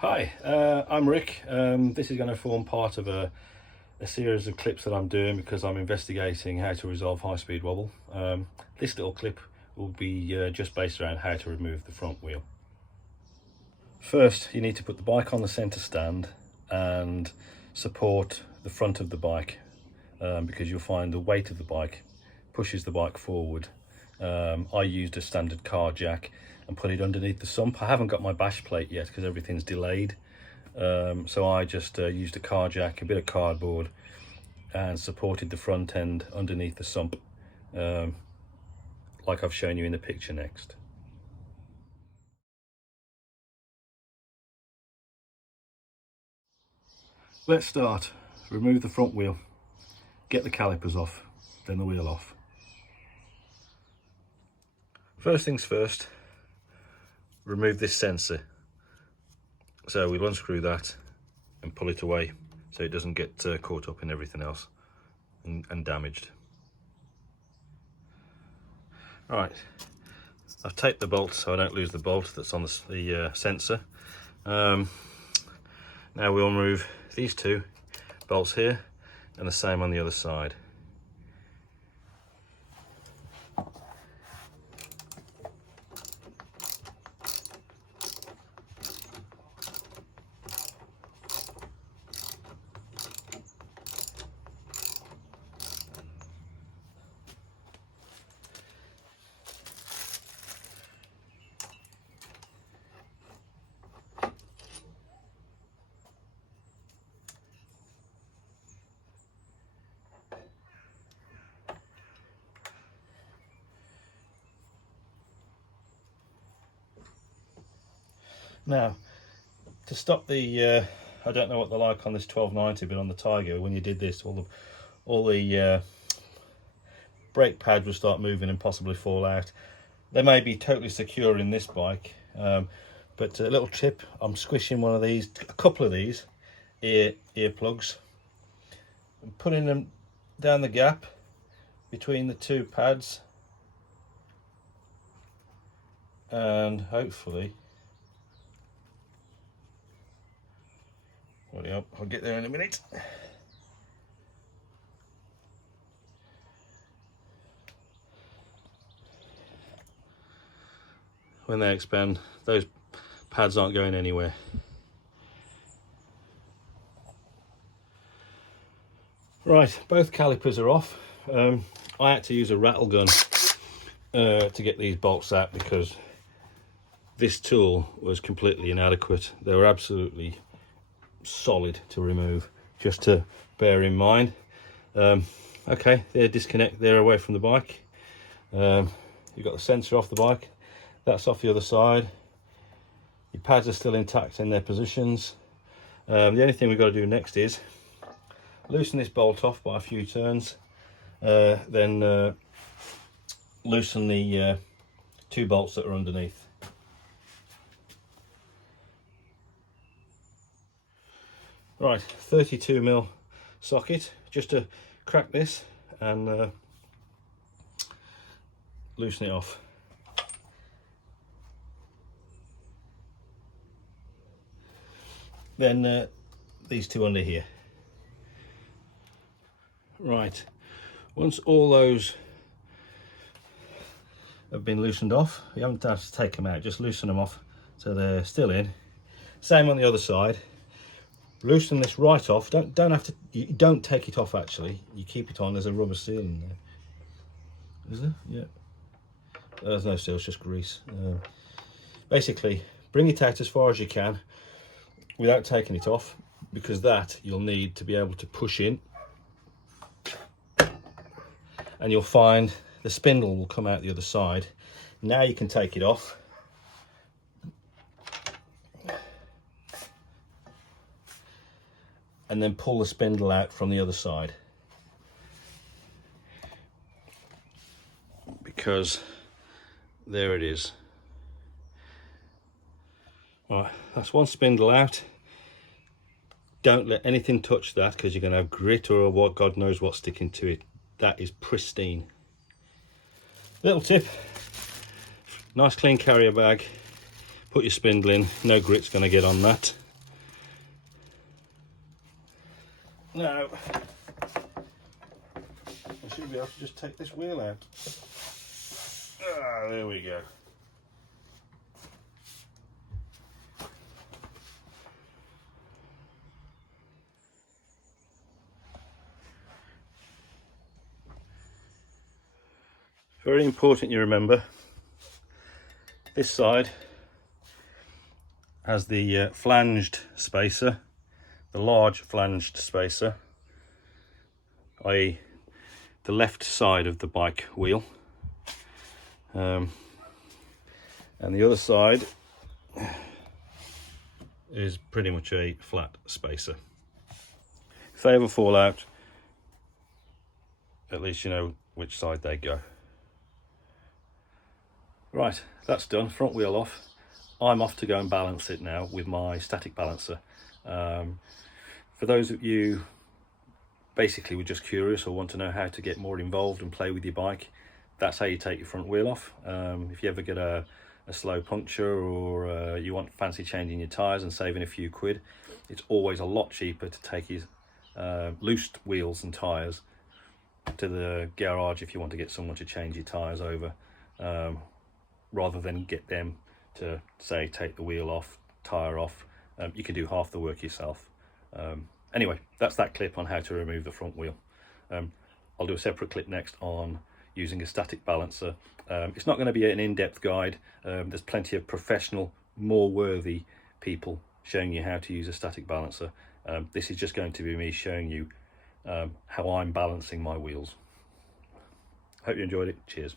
Hi, I'm Rick. This is going to form part of a series of clips that I'm doing because I'm investigating how to resolve high-speed wobble. This little clip will be just based around how to remove the front wheel. First, you need to put the bike on the centre stand and support the front of the bike because you'll find the weight of the bike pushes the bike forward. I used a standard car jack and put it underneath the sump. I haven't got my bash plate yet because everything's delayed. So I just used a car jack, a bit of cardboard, and supported the front end underneath the sump, like I've shown you in the picture next. Let's start. Remove the front wheel, get the calipers off, then the wheel off. First things first, remove this sensor. So we'll unscrew that and pull it away so it doesn't get caught up in everything else and damaged. Right, I've taped the bolt so I don't lose the bolt that's on the sensor. Now we'll remove these two bolts here and the same on the other side. Now, to stop the, I don't know what they're like on this 1290, but on the Tiger, when you did this, all the brake pads will start moving and possibly fall out. They may be totally secure in this bike, but a little tip, I'm squishing one of these, a couple of these ear plugs, and putting them down the gap between the two pads, and hopefully, I'll get there in a minute. When they expand, those pads aren't going anywhere. Right, both calipers are off. I had to use a rattle gun to get these bolts out because this tool was completely inadequate. They were absolutely solid to remove, just to bear in mind. Okay, they're away from the bike. You've got the sensor off the bike, that's off the other side. Your pads are still intact in their positions. The only thing we've got to do next is loosen this bolt off by a few turns, then loosen the two bolts that are underneath. Right, 32mm socket, just to crack this and loosen it off. Then these two under here. Right, once all those have been loosened off, you haven't had to take them out, just loosen them off so they're still in. Same on the other side. Loosen this right off. You don't take it off actually. You keep it on. There's a rubber seal in there. Is there? Yeah. There's no seal, it's just grease. Basically, bring it out as far as you can without taking it off, because that you'll need to be able to push in, and you'll find the spindle will come out the other side. Now you can take it off. And then pull the spindle out from the other side, because there it is. Right, that's one spindle out. Don't let anything touch that because you're going to have grit or what, God knows what sticking to it. That is pristine. Little tip, nice clean carrier bag, put your spindle in, no grit's going to get on that. Now, I should be able to just take this wheel out. Ah, there we go. Very important you remember, this side has the flanged spacer, the large flanged spacer, i.e. the left side of the bike wheel, and the other side is pretty much a flat spacer. If they ever fall out, at least you know which side they go. Right, that's done, front wheel off. I'm off to go and balance it now with my static balancer. For those of you basically were just curious or want to know how to get more involved and play with your bike, that's how you take your front wheel off. If you ever get a slow puncture, or you want fancy changing your tyres and saving a few quid, it's always a lot cheaper to take your loosed wheels and tyres to the garage if you want to get someone to change your tyres over, rather than get them to, say, take the wheel off, tyre off. You can do half the work yourself. Anyway, that's that clip on how to remove the front wheel. I'll do a separate clip next on using a static balancer. It's not going to be an in-depth guide. There's plenty of professional, more worthy people showing you how to use a static balancer. This is just going to be me showing you how I'm balancing my wheels. Hope you enjoyed it. Cheers.